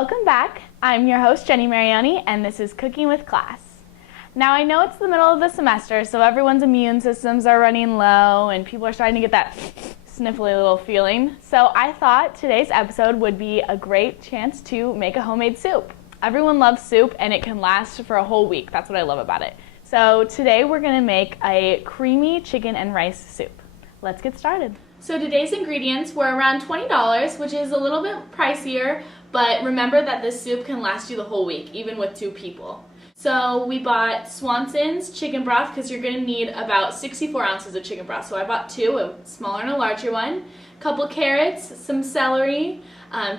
Welcome back. I'm your host, Jenny Mariani, and this is Cooking with Class. Now, I know it's the middle of the semester, so everyone's immune systems are running low, and people are starting to get that sniffly little feeling. So I thought today's episode would be a great chance to make a homemade soup. Everyone loves soup, and it can last for a whole week. That's what I love about it. So today we're going to make a creamy chicken and rice soup. Let's get started. So today's ingredients were around $20, which is a little bit pricier, but remember that this soup can last you the whole week, even with 2 people. So we bought Swanson's chicken broth because you're going to need about 64 ounces of chicken broth. So I bought 2, a smaller and a larger one, a couple carrots, some celery,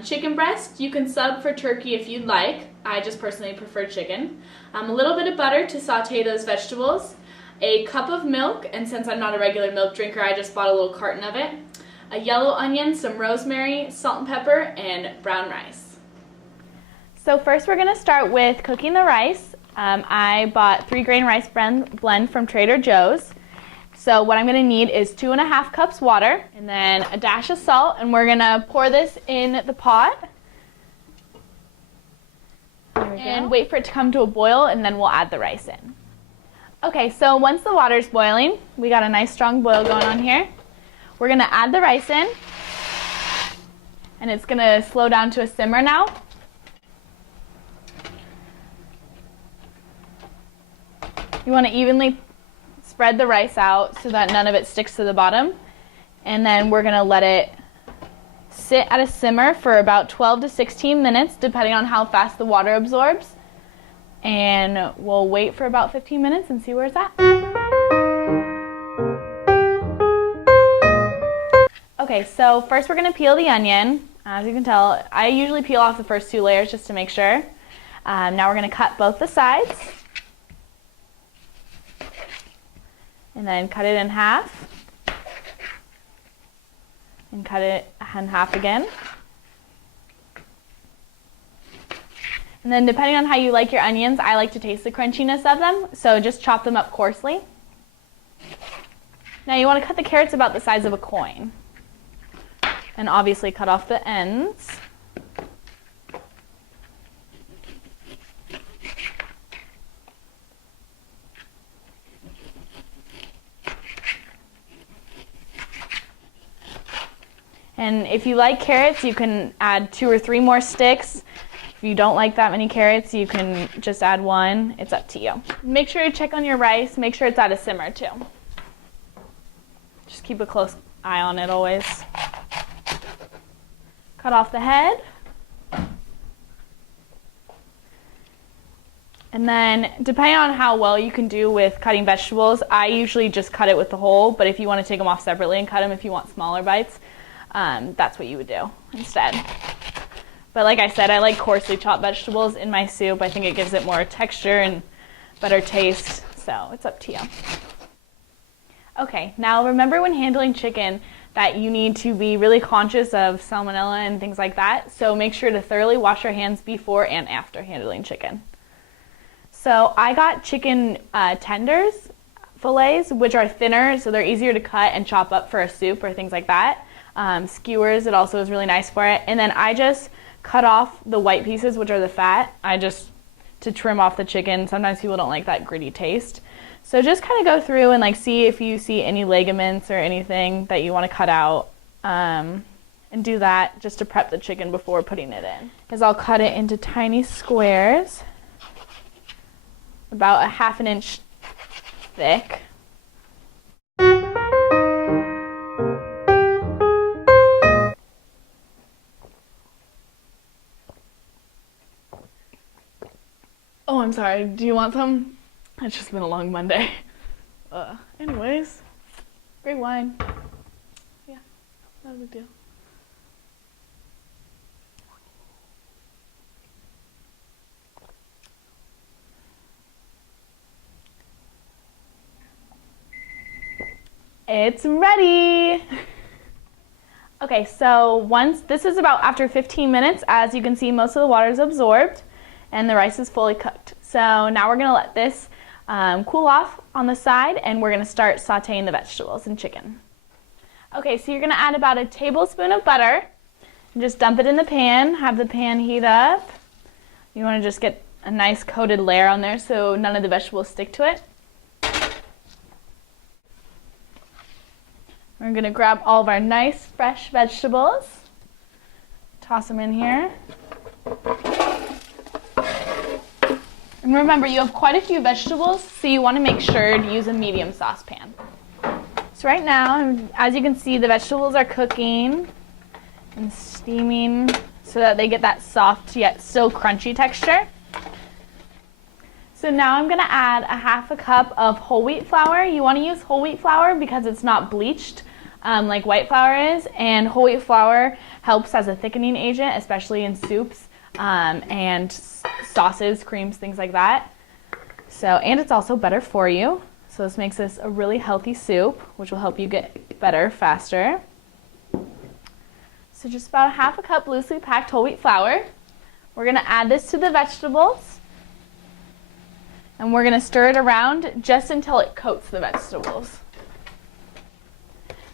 chicken breast. You can sub for turkey if you'd like. I just personally prefer chicken. A little bit of butter to saute those vegetables, a cup of milk, and since I'm not a regular milk drinker, I just bought a little carton of it, a yellow onion, some rosemary, salt and pepper, and brown rice. So first we're going to start with cooking the rice. I bought 3-grain rice blend from Trader Joe's. So what I'm going to need is 2.5 cups water and then a dash of salt, and we're going to pour this in the pot and wait for it to come to a boil, and then we'll add the rice in. Okay, so once the water's boiling, we got a nice strong boil going on here. We're going to add the rice in, and it's going to slow down to a simmer now. You want to evenly spread the rice out so that none of it sticks to the bottom, and then we're going to let it sit at a simmer for about 12 to 16 minutes, depending on how fast the water absorbs. And we'll wait for about 15 minutes and see where it's at. Okay, so first we're going to peel the onion. As you can tell, I usually peel off the first 2 layers just to make sure. Now we're going to cut both the sides. And then cut it in half. And cut it in half again. And then depending on how you like your onions, I like to taste the crunchiness of them, so just chop them up coarsely. Now you want to cut the carrots about the size of a coin. And obviously cut off the ends. And if you like carrots, you can add 2 or 3 more sticks. If you don't like that many carrots, you can just add 1. It's up to you. Make sure to check on your rice. Make sure it's at a simmer too. Just keep a close eye on it always. Cut off the head. And then, depending on how well you can do with cutting vegetables, I usually just cut it with the whole, but if you want to take them off separately and cut them if you want smaller bites, that's what you would do instead. But like I said, I like coarsely chopped vegetables in my soup. I think it gives it more texture and better taste, so it's up to you. Okay, now remember when handling chicken that you need to be really conscious of salmonella and things like that, so make sure to thoroughly wash your hands before and after handling chicken. So I got chicken tenders, fillets, which are thinner, so they're easier to cut and chop up for a soup or things like that. Skewers, it also is really nice for it. And then I just cut off the white pieces, which are the fat, to trim off the chicken. Sometimes people don't like that gritty taste. So just kind of go through and see if you see any ligaments or anything that you want to cut out, and do that just to prep the chicken before putting it in. Is I'll cut it into tiny squares, about 1/2 inch thick. Oh, I'm sorry. Do you want some? It's just been a long Monday. Anyways, great wine. Yeah, not a big deal. It's ready! Okay, so this is about after 15 minutes. As you can see, most of the water is absorbed and the rice is fully cooked. So now we're gonna let this cool off on the side, and we're gonna start sauteing the vegetables and chicken. Okay, so you're gonna add about a tablespoon of butter and just dump it in the pan, have the pan heat up. You want to just get a nice coated layer on there so none of the vegetables stick to it. We're going to grab all of our nice fresh vegetables, toss them in here. And remember, you have quite a few vegetables, so you want to make sure to use a medium saucepan. So right now, as you can see, the vegetables are cooking and steaming so that they get that soft yet still crunchy texture. So now I'm going to add a half a cup of whole wheat flour. You want to use whole wheat flour because it's not bleached like white flour is, and whole wheat flour helps as a thickening agent, especially in soups and sauces, creams, things like that. And it's also better for you. So this makes this a really healthy soup, which will help you get better faster. So just about a half a cup loosely packed whole wheat flour. We're going to add this to the vegetables. And we're going to stir it around just until it coats the vegetables.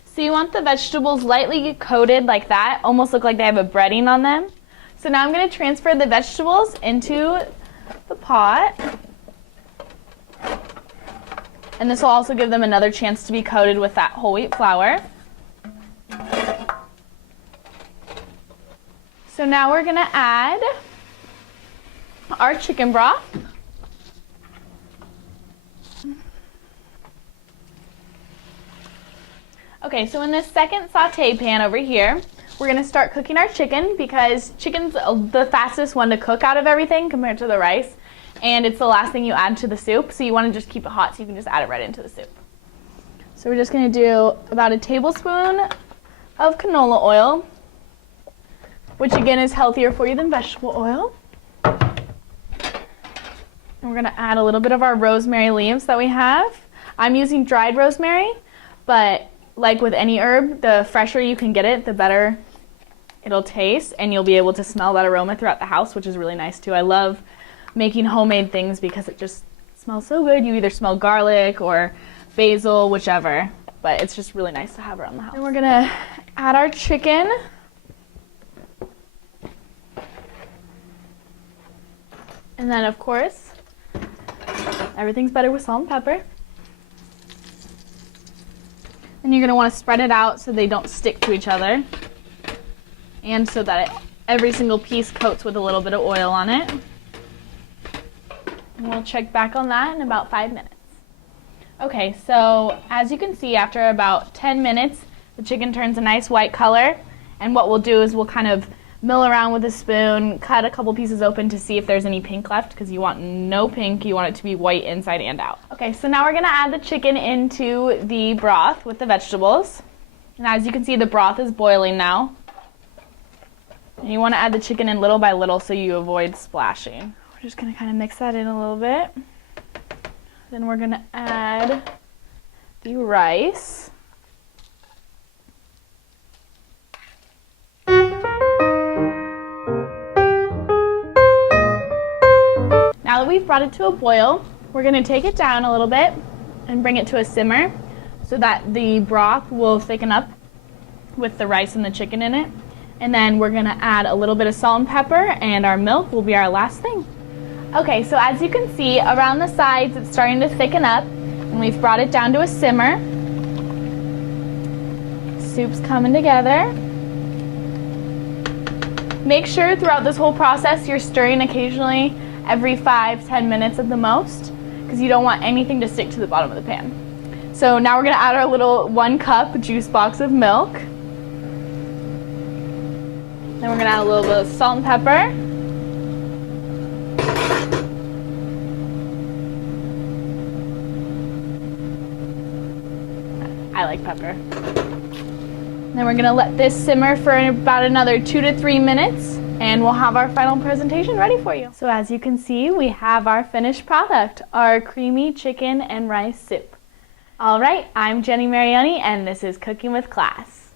So you want the vegetables lightly coated like that, almost look like they have a breading on them. So now I'm going to transfer the vegetables into the pot. And this will also give them another chance to be coated with that whole wheat flour. So now we're going to add our chicken broth. Okay, so in this second saute pan over here, we're going to start cooking our chicken because chicken's the fastest one to cook out of everything compared to the rice, and it's the last thing you add to the soup, so you want to just keep it hot so you can just add it right into the soup. So we're just going to do about a tablespoon of canola oil, which again is healthier for you than vegetable oil. And we're going to add a little bit of our rosemary leaves that we have. I'm using dried rosemary, but like with any herb, the fresher you can get it, the better it'll taste, and you'll be able to smell that aroma throughout the house, which is really nice too. I love making homemade things because it just smells so good. You either smell garlic or basil, whichever, but it's just really nice to have around the house. And we're gonna add our chicken. And then of course, everything's better with salt and pepper. And you're going to want to spread it out so they don't stick to each other, and so that every single piece coats with a little bit of oil on it. And we'll check back on that in about 5 minutes. Okay, so as you can see, after about 10 minutes, the chicken turns a nice white color, and what we'll do is we'll kind of mill around with a spoon, cut a couple pieces open to see if there's any pink left, because you want no pink, you want it to be white inside and out. Okay, so now we're going to add the chicken into the broth with the vegetables. And as you can see, the broth is boiling now. And you want to add the chicken in little by little so you avoid splashing. We're just going to kind of mix that in a little bit. Then we're going to add the rice. Now that we've brought it to a boil, we're going to take it down a little bit and bring it to a simmer so that the broth will thicken up with the rice and the chicken in it. And then we're going to add a little bit of salt and pepper, and our milk will be our last thing. Okay, so as you can see, around the sides it's starting to thicken up, and we've brought it down to a simmer. Soup's coming together. Make sure throughout this whole process you're stirring occasionally every 5-10 minutes at the most, because you don't want anything to stick to the bottom of the pan. So now we're going to add our little 1 cup juice box of milk. Then we're going to add a little bit of salt and pepper. I like pepper. Then we're going to let this simmer for about another 2 to 3 minutes, and we'll have our final presentation ready for you. So as you can see, we have our finished product, our creamy chicken and rice soup. All right, I'm Jenny Mariani, and this is Cooking with Class.